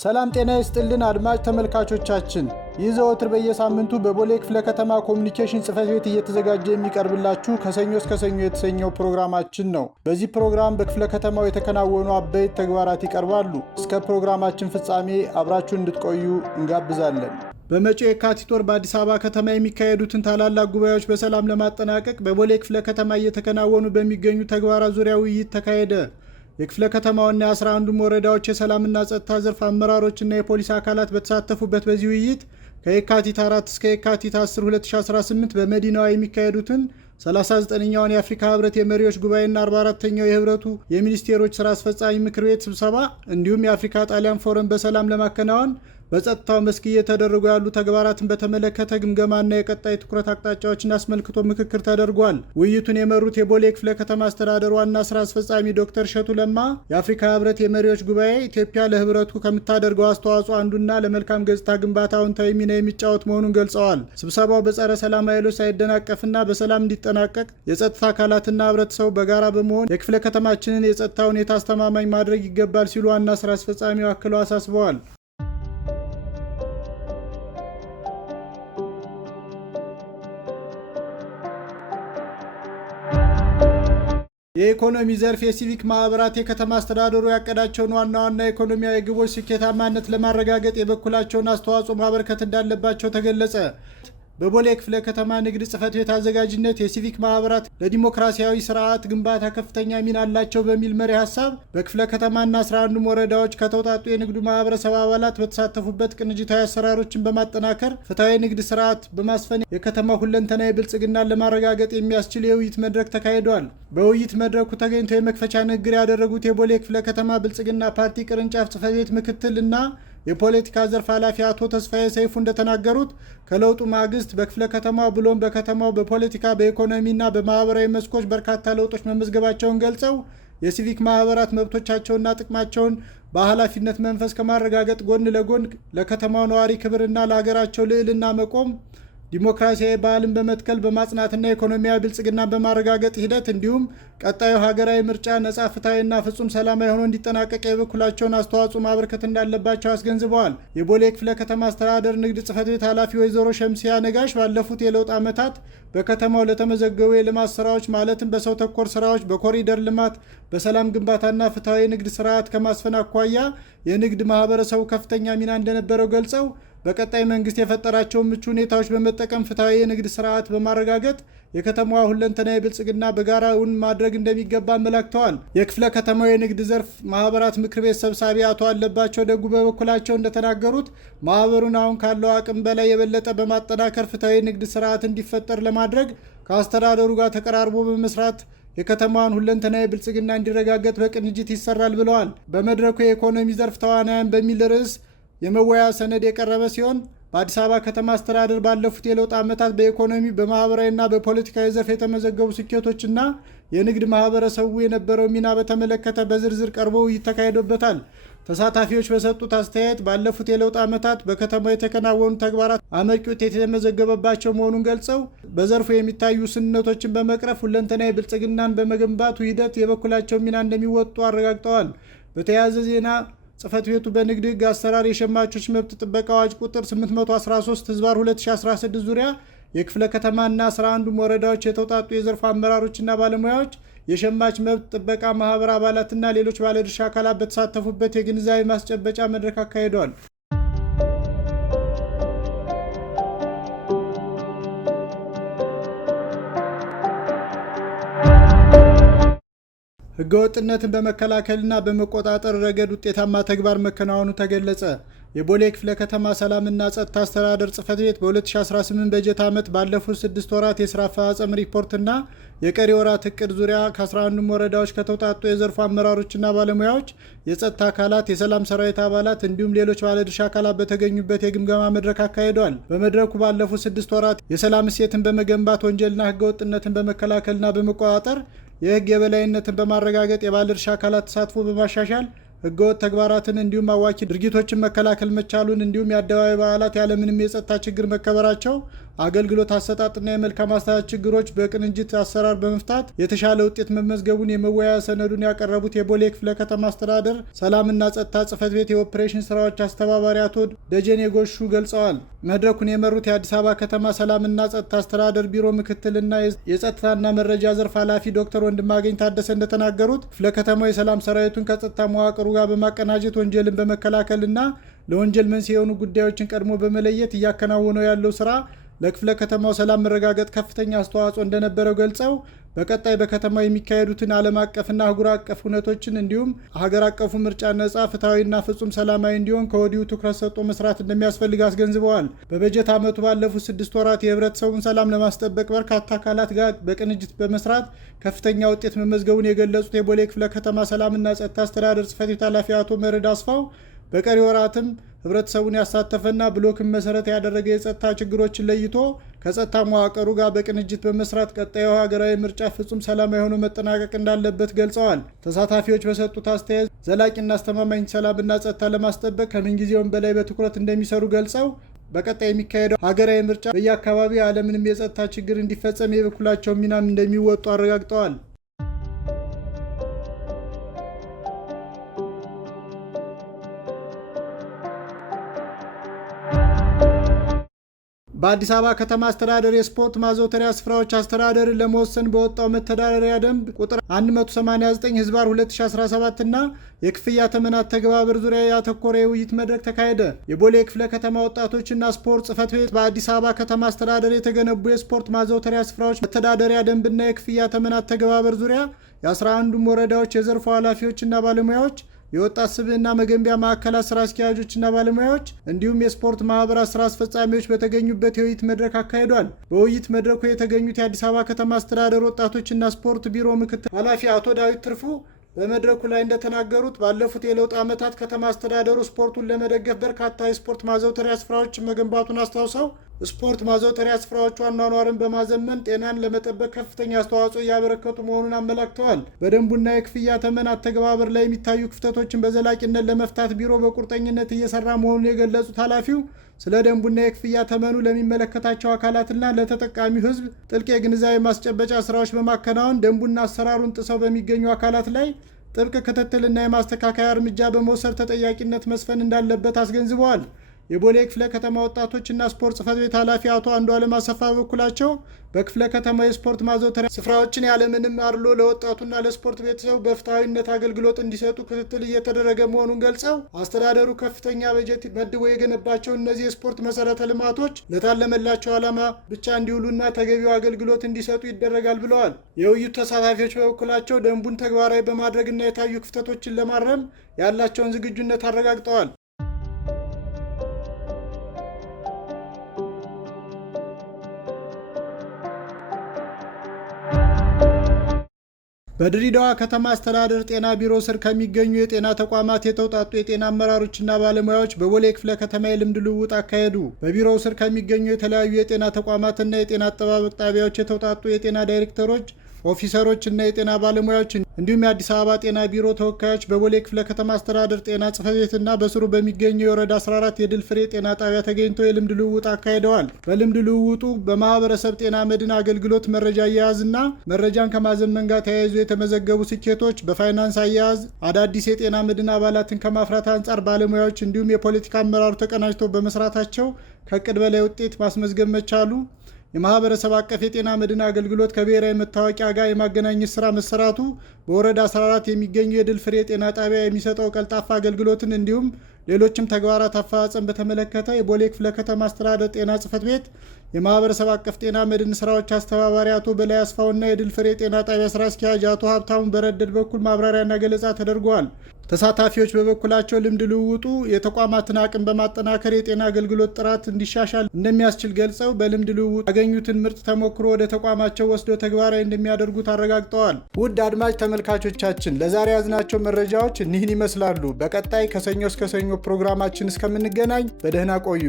ሰላም ጤና ይስጥልን አድማጭ ተመልካቾቻችን፣ ይህ ዘወትር በየሳምንቱ በቦሌ ክፍለ ከተማ ኮሙኒኬሽን ጽሕፈት ቤት እየተዘጋጀ የሚቀርብላችሁ ከሰኞ እስከ ሰኞ የተሰኘው ፕሮግራማችን ነው። በዚህ ፕሮግራም በክፍለ ከተማው የተከናወኑ አበይት ተግባራት ይቀርባሉ። እስከ ፕሮግራማችን ፍጻሜ አብራችሁ እንድትቆዩ እንጋብዛለን። በመጪው የካቲት ወር በአዲስ አበባ ከተማ የሚካሄዱትን ታላላቅ ጉባኤዎች በሰላም ለማጠናቀቅ በቦሌ ክፍለ ከተማ እየተከናወኑ በሚገኙ ተግባራት ዙሪያ ውይይት ተካሄደ። የክፍለ ከተማውና የ11ዱም ወረዳዎች የሰላምና ጸጥታ ዘርፍ አመራሮችና የፖሊስ አካላት በተሳተፉበት በዚህ ውይይት ከየካቲት 4 እስከ የካቲት 10 2018 በመዲናዋ የሚካሄዱትን 39ኛውን የአፍሪካ ህብረት የመሪዎች ጉባኤና 44ኛው የህብረቱ የሚኒስቴሮች ስራ አስፈጻሚ ምክር ቤት ስብሰባ እንዲሁም የአፍሪካ ጣሊያን ፎረም በሰላም ለማከናወን በጸጥታው መስክ እየተደረጉ ያሉ ተግባራትን በተመለከተ ግምገማና የቀጣይ ትኩረት አቅጣጫዎችን አስመልክቶ ምክክር ተደርጓል። ውይይቱን የመሩት የቦሌ ክፍለ ከተማ አስተዳደር ዋና ስራ አስፈጻሚ ዶክተር እሸቱ ለማ የአፍሪካ ህብረት የመሪዎች ጉባኤ ኢትዮጵያ ለህብረቱ ከምታደርገው አስተዋጽኦ አንዱና ለመልካም ገጽታ ግንባታ አዎንታዊ ሚና የሚጫወት መሆኑን ገልጸዋል። ስብሰባው በጸረ ሰላም ኃይሎች ሳይደናቀፍና በሰላም እንዲጠናቀቅ የጸጥታ አካላትና ህብረተሰቡ በጋራ በመሆን የክፍለ ከተማችንን የጸጥታ ሁኔታ አስተማማኝ ማድረግ ይገባል ሲሉ ዋና ስራ አስፈጻሚው አክለው አሳስበዋል። የኢኮኖሚ ዘርፍ የሲቪክ ማህበራት የከተማ አስተዳደሩ ያቀዳቸውን ዋና ዋና ኢኮኖሚያዊ ግቦች ስኬታማነት ለማረጋገጥ የበኩላቸውን አስተዋጽኦ ማበርከት እንዳለባቸው ተገለጸ። በቦሌ ክፍለ ከተማ ንግድ ጽሕፈት ቤት አዘጋጅነት የሲቪክ ማህበራት ለዲሞክራሲያዊ ስርዓት ግንባታ ከፍተኛ ሚና አላቸው በሚል መሪ ሀሳብ በክፍለ ከተማና 11ዱም ወረዳዎች ከተውጣጡ የንግዱ ማህበረሰብ አባላት በተሳተፉበት ቅንጅታዊ አሰራሮችን በማጠናከር ፍትሐዊ ንግድ ስርዓት በማስፈን የከተማ ሁለንተናዊ ብልጽግናን ለማረጋገጥ የሚያስችል የውይይት መድረክ ተካሂዷል። በውይይት መድረኩ ተገኝተው የመክፈቻ ንግግር ያደረጉት የቦሌ ክፍለ ከተማ ብልጽግና ፓርቲ ቅርንጫፍ ጽሕፈት ቤት ምክትል እና የፖለቲካ ዘርፍ ኃላፊ አቶ ተስፋዬ ሰይፉ እንደተናገሩት ከለውጡ ማግስት በክፍለ ከተማው ብሎም በከተማው በፖለቲካ በኢኮኖሚና በማህበራዊ መስኮች በርካታ ለውጦች መመዝገባቸውን ገልጸው የሲቪክ ማህበራት መብቶቻቸውና ጥቅማቸውን በኃላፊነት መንፈስ ከማረጋገጥ ጎን ለጎን ለከተማው ነዋሪ ክብርና ለሀገራቸው ልዕልና መቆም ዲሞክራሲያዊ ባህልን በመትከል በማጽናትና ኢኮኖሚያዊ ብልጽግናን በማረጋገጥ ሂደት እንዲሁም ቀጣዩ ሀገራዊ ምርጫ ነጻ፣ ፍትሐዊና ፍጹም ሰላማዊ ሆኖ እንዲጠናቀቅ የበኩላቸውን አስተዋጽኦ ማበርከት እንዳለባቸው አስገንዝበዋል። የቦሌ ክፍለ ከተማ አስተዳደር ንግድ ጽሕፈት ቤት ኃላፊ ወይዘሮ ሸምሲያ ነጋሽ ባለፉት የለውጥ ዓመታት በከተማው ለተመዘገቡ የልማት ስራዎች ማለትም በሰው ተኮር ስራዎች፣ በኮሪደር ልማት፣ በሰላም ግንባታና ፍትሐዊ ንግድ ስርዓት ከማስፈን አኳያ የንግድ ማህበረሰቡ ከፍተኛ ሚና እንደነበረው ገልጸው በቀጣይ መንግስት የፈጠራቸውን ምቹ ሁኔታዎች በመጠቀም ፍትሐዊ የንግድ ስርዓት በማረጋገጥ የከተማዋ ሁለንተናዊ ብልጽግና በጋራ እውን ማድረግ እንደሚገባ አመላክተዋል። የክፍለ ከተማው የንግድ ዘርፍ ማህበራት ምክር ቤት ሰብሳቢ አቶ አለባቸው ደጉ በበኩላቸው እንደተናገሩት ማህበሩን አሁን ካለው አቅም በላይ የበለጠ በማጠናከር ፍትሐዊ ንግድ ስርዓት እንዲፈጠር ለማድረግ ከአስተዳደሩ ጋር ተቀራርቦ በመስራት የከተማዋን ሁለንተናዊ ብልጽግና እንዲረጋገጥ በቅንጅት ይሰራል ብለዋል። በመድረኩ የኢኮኖሚ ዘርፍ ተዋናያን በሚል ርዕስ የመወያ ሰነድ የቀረበ ሲሆን በአዲስ አበባ ከተማ አስተዳደር ባለፉት የለውጥ ዓመታት በኢኮኖሚ በማህበራዊና በፖለቲካዊ ዘርፍ የተመዘገቡ ስኬቶችና የንግድ ማህበረሰቡ የነበረው ሚና በተመለከተ በዝርዝር ቀርቦ ይተካሄዶበታል። ተሳታፊዎች በሰጡት አስተያየት ባለፉት የለውጥ ዓመታት በከተማው የተከናወኑ ተግባራት አመርቂ ውጤት የተመዘገበባቸው መሆኑን ገልጸው በዘርፉ የሚታዩ ውስንነቶችን በመቅረፍ ሁለንተናዊ ብልጽግናን በመገንባቱ ሂደት የበኩላቸው ሚና እንደሚወጡ አረጋግጠዋል። በተያያዘ ዜና ጽሕፈት ቤቱ በንግድ ሕግ አሰራር የሸማቾች መብት ጥበቃ አዋጅ ቁጥር 813/2016 ዙሪያ የክፍለ ከተማና 11ዱም ወረዳዎች የተውጣጡ የዘርፉ አመራሮችና ባለሙያዎች፣ የሸማች መብት ጥበቃ ማህበር አባላትና ሌሎች ባለድርሻ አካላት በተሳተፉበት የግንዛቤ ማስጨበጫ መድረክ አካሂደዋል። ህገወጥነትን በመከላከልና በመቆጣጠር ረገድ ውጤታማ ተግባር መከናወኑ ተገለጸ። የቦሌ ክፍለ ከተማ ሰላምና ጸጥታ አስተዳደር ጽሕፈት ቤት በ2018 በጀት ዓመት ባለፉት 6 ወራት የሥራ አፈጻጸም ሪፖርትና የቀሪ ወራት እቅድ ዙሪያ ከ11ዱም ወረዳዎች ከተውጣጡ የዘርፉ አመራሮችና ባለሙያዎች፣ የጸጥታ አካላት፣ የሰላም ሰራዊት አባላት እንዲሁም ሌሎች ባለድርሻ አካላት በተገኙበት የግምገማ መድረክ አካሂደዋል። በመድረኩ ባለፉት 6 ወራት የሰላም እሴትን በመገንባት ወንጀልና ህገወጥነትን በመከላከልና በመቆጣጠር የህግ የበላይነትን በማረጋገጥ የባለድርሻ አካላት ተሳትፎ በማሻሻል ህገወጥ ተግባራትን እንዲሁም አዋኪ ድርጊቶችን መከላከል መቻሉን እንዲሁም የአደባባይ በዓላት ያለምንም የጸጥታ ችግር መከበራቸው አገልግሎት አሰጣጥና የመልካም አስተዳደር ችግሮች በቅንጅት አሰራር በመፍታት የተሻለ ውጤት መመዝገቡን የመወያያ ሰነዱን ያቀረቡት የቦሌ ክፍለ ከተማ አስተዳደር ሰላምና ጸጥታ ጽሕፈት ቤት የኦፕሬሽን ስራዎች አስተባባሪ አቶ ደጀኔ ጎሹ ገልጸዋል። መድረኩን የመሩት የአዲስ አበባ ከተማ ሰላምና ጸጥታ አስተዳደር ቢሮ ምክትልና የጸጥታና መረጃ ዘርፍ ኃላፊ ዶክተር ወንድማገኝ ታደሰ እንደተናገሩት ክፍለ ከተማው የሰላም ሰራዊቱን ከጸጥታ መዋቅሩ ጋር በማቀናጀት ወንጀልን በመከላከልና ለወንጀል መንስኤ የሆኑ ጉዳዮችን ቀድሞ በመለየት እያከናወነው ያለው ስራ ለክፍለ ከተማው ሰላም መረጋገጥ ከፍተኛ አስተዋጽኦ እንደነበረው ገልጸው በቀጣይ በከተማው የሚካሄዱትን ዓለም አቀፍና አህጉር አቀፍ ሁነቶችን እንዲሁም ሀገር አቀፉ ምርጫ ነጻ፣ ፍትሐዊና ፍጹም ሰላማዊ እንዲሆን ከወዲሁ ትኩረት ሰጥቶ መስራት እንደሚያስፈልግ አስገንዝበዋል። በበጀት ዓመቱ ባለፉት 6 ወራት የህብረተሰቡን ሰላም ለማስጠበቅ በርካታ አካላት ጋር በቅንጅት በመስራት ከፍተኛ ውጤት መመዝገቡን የገለጹት የቦሌ ክፍለ ከተማ ሰላምና ጸጥታ አስተዳደር ጽሕፈት ቤት ኃላፊ አቶ መረድ አስፋው በቀሪ ወራትም ህብረተሰቡን ያሳተፈና ብሎክን መሰረት ያደረገ የጸጥታ ችግሮችን ለይቶ ከጸጥታ መዋቅሩ ጋር በቅንጅት በመስራት ቀጣዩ ሀገራዊ ምርጫ ፍጹም ሰላማዊ ሆኖ መጠናቀቅ እንዳለበት ገልጸዋል። ተሳታፊዎች በሰጡት አስተያየት ዘላቂና አስተማማኝ ሰላምና ጸጥታ ለማስጠበቅ ከምንጊዜውም በላይ በትኩረት እንደሚሰሩ ገልጸው በቀጣይ የሚካሄደው ሀገራዊ ምርጫ በየአካባቢው ያለምንም የጸጥታ ችግር እንዲፈጸም የበኩላቸውን ሚናም እንደሚወጡ አረጋግጠዋል። በአዲስ አበባ ከተማ አስተዳደር የስፖርት ማዘውተሪያ ስፍራዎች አስተዳደርን ለመወሰን በወጣው መተዳደሪያ ደንብ ቁጥር 189/2017 እና የክፍያ ተመን አተገባበር ዙሪያ ያተኮረ የውይይት መድረክ ተካሄደ። የቦሌ ክፍለ ከተማ ወጣቶችና ስፖርት ጽሕፈት ቤት በአዲስ አበባ ከተማ አስተዳደር የተገነቡ የስፖርት ማዘውተሪያ ስፍራዎች መተዳደሪያ ደንብና የክፍያ ተመን አተገባበር ዙሪያ የ11ዱም ወረዳዎች የዘርፉ ኃላፊዎችና ባለሙያዎች፣ የወጣት ስብዕና መገንቢያ ማዕከላት ስራ አስኪያጆችና ባለሙያዎች እንዲሁም የስፖርት ማህበራት ስራ አስፈጻሚዎች በተገኙበት የውይይት መድረክ አካሂዷል። በውይይት መድረኩ የተገኙት የአዲስ አበባ ከተማ አስተዳደር ወጣቶችና ስፖርት ቢሮ ምክትል ኃላፊ አቶ ዳዊት ትርፉ በመድረኩ ላይ እንደተናገሩት ባለፉት የለውጥ ዓመታት ከተማ አስተዳደሩ ስፖርቱን ለመደገፍ በርካታ የስፖርት ማዘውተሪያ ስፍራዎችን መገንባቱን አስታውሰው ስፖርት ማዘውተሪያ ስፍራዎቹ አኗኗርን በማዘመን ጤናን ለመጠበቅ ከፍተኛ አስተዋጽኦ እያበረከቱ መሆኑን አመላክተዋል። በደንቡና የክፍያ ተመን አተገባበር ላይ የሚታዩ ክፍተቶችን በዘላቂነት ለመፍታት ቢሮ በቁርጠኝነት እየሰራ መሆኑን የገለጹት ኃላፊው ስለ ደንቡና የክፍያ ተመኑ ለሚመለከታቸው አካላትና ለተጠቃሚው ሕዝብ ጥልቅ የግንዛቤ ማስጨበጫ ስራዎች በማከናወን ደንቡና አሰራሩን ጥሰው በሚገኙ አካላት ላይ ጥብቅ ክትትልና የማስተካከያ እርምጃ በመውሰድ ተጠያቂነት መስፈን እንዳለበት አስገንዝበዋል። የቦሌ ክፍለ ከተማ ወጣቶችና ስፖርት ጽሕፈት ቤት ኃላፊ አቶ አንዱዓለም አሰፋ በኩላቸው በክፍለ ከተማ የስፖርት ማዘውተሪያ ስፍራዎችን ያለምንም አድሎ ለወጣቱና ለስፖርት ቤተሰቡ በፍትሐዊነት አገልግሎት እንዲሰጡ ክትትል እየተደረገ መሆኑን ገልጸው አስተዳደሩ ከፍተኛ በጀት መድቦ የገነባቸው እነዚህ የስፖርት መሰረተ ልማቶች ለታለመላቸው ዓላማ ብቻ እንዲውሉና ተገቢው አገልግሎት እንዲሰጡ ይደረጋል ብለዋል። የውይይቱ ተሳታፊዎች በበኩላቸው ደንቡን ተግባራዊ በማድረግና የታዩ ክፍተቶችን ለማረም ያላቸውን ዝግጁነት አረጋግጠዋል። በድሬዳዋ ከተማ አስተዳደር ጤና ቢሮ ስር ከሚገኙ የጤና ተቋማት የተውጣጡ የጤና አመራሮችና ባለሙያዎች በቦሌ ክፍለ ከተማ የልምድ ልውውጥ አካሄዱ። በቢሮው ስር ከሚገኙ የተለያዩ የጤና ተቋማትና የጤና አጠባበቅ ጣቢያዎች የተውጣጡ የጤና ዳይሬክተሮች፣ ኦፊሰሮች እና የጤና ባለሙያዎች እንዲሁም የአዲስ አበባ ጤና ቢሮ ተወካዮች በቦሌ ክፍለ ከተማ አስተዳደር ጤና ጽሕፈት ቤትና በስሩ በሚገኘው የወረዳ 14 የድል ፍሬ ጤና ጣቢያ ተገኝተው የልምድ ልውውጥ አካሂደዋል። በልምድ ልውውጡ በማህበረሰብ ጤና መድን አገልግሎት መረጃ አያያዝና መረጃን ከማዘመን ጋር ተያይዞ የተመዘገቡ ስኬቶች፣ በፋይናንስ አያያዝ አዳዲስ የጤና መድን አባላትን ከማፍራት አንጻር ባለሙያዎች እንዲሁም የፖለቲካ አመራሩ ተቀናጅተው በመስራታቸው ከእቅድ በላይ ውጤት ማስመዝገብ መቻሉ፣ የማህበረሰብ አቀፍ የጤና መድን አገልግሎት ከብሔራዊ መታወቂያ ጋር የማገናኘት ስራ መሰራቱ፣ በወረዳ 14 የሚገኙ የድል ፍሬ ጤና ጣቢያ የሚሰጠው ቀልጣፋ አገልግሎትን እንዲሁም ሌሎችም ተግባራት አፈጻጸም በተመለከተ የቦሌ ክፍለ ከተማ አስተዳደር ጤና ጽሕፈት ቤት የማህበረሰብ አቀፍ ጤና መድን ስራዎች አስተባባሪ አቶ በላይ አስፋውና የድል ፍሬ ጤና ጣቢያ ስራ አስኪያጅ አቶ ሀብታሙ በረደድ በኩል ማብራሪያና ገለጻ ተደርገዋል። ተሳታፊዎች በበኩላቸው ልምድ ልውውጡ የተቋማትን አቅም በማጠናከር የጤና አገልግሎት ጥራት እንዲሻሻል እንደሚያስችል ገልጸው በልምድ ልውውጡ ያገኙትን ምርጥ ተሞክሮ ወደ ተቋማቸው ወስዶ ተግባራዊ እንደሚያደርጉት አረጋግጠዋል። ውድ አድማጭ ተመልካቾቻችን ለዛሬ ያዝናቸው መረጃዎች እኒህን ይመስላሉ። በቀጣይ ከሰኞ እስከ ሰኞ ፕሮግራማችን እስከምንገናኝ በደህና ቆዩ።